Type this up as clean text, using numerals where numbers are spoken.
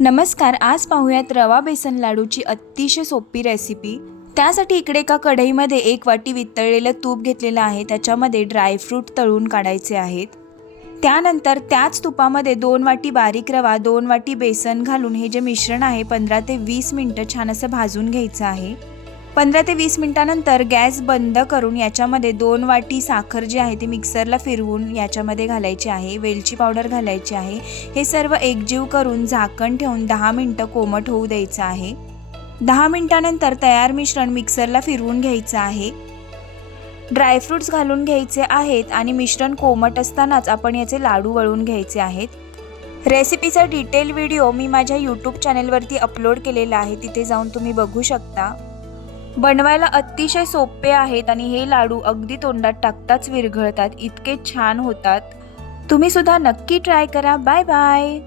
नमस्कार, आज पाहूयात रवा बेसन लाडूची अतिशय सोपी रेसिपी। त्यासाठी इकडे एका कढईमध्ये 1 वाटी वितळलेलं तूप घेतलेलं आहे। त्याच्यामध्ये ड्रायफ्रूट तळून काढायचे आहेत। त्यानंतर त्याच तुपामध्ये 2 वाटी बारीक रवा, 2 वाटी बेसन घालून हे जे मिश्रण आहे 15 ते 20 मिनिटं छान असं भाजून घ्यायचं आहे। 15 ते 20 मिनिटानंतर गॅस बंद करून याच्यामध्ये 2 वाटी साखर जी आहे ती मिक्सरला फिरवून याच्यामध्ये घालायची आहे। वेलची पावडर घालायची आहे। हे सर्व एकजीव करून झाकण ठेवून 10 मिनिटं कोमट होऊ द्यायचं आहे। 10 मिनिटानंतर तयार मिश्रण मिक्सरला फिरवून घ्यायचं आहे। ड्रायफ्रूट्स घालून घ्यायचे आहेत आणि मिश्रण कोमट असतानाच आपण याचे लाडू वळून घ्यायचे आहेत। रेसिपीचा डिटेल व्हिडिओ मी माझ्या यूट्यूब चॅनलवरती अपलोड केलेला आहे, तिथे जाऊन तुम्ही बघू शकता। बनवायला अतिशय सोपे आहेत आणि हे लाडू अगदी तोंडात टाकताच विरघळतात, इतके छान होतात। तुम्ही सुद्धा नक्की ट्राय करा। Bye bye.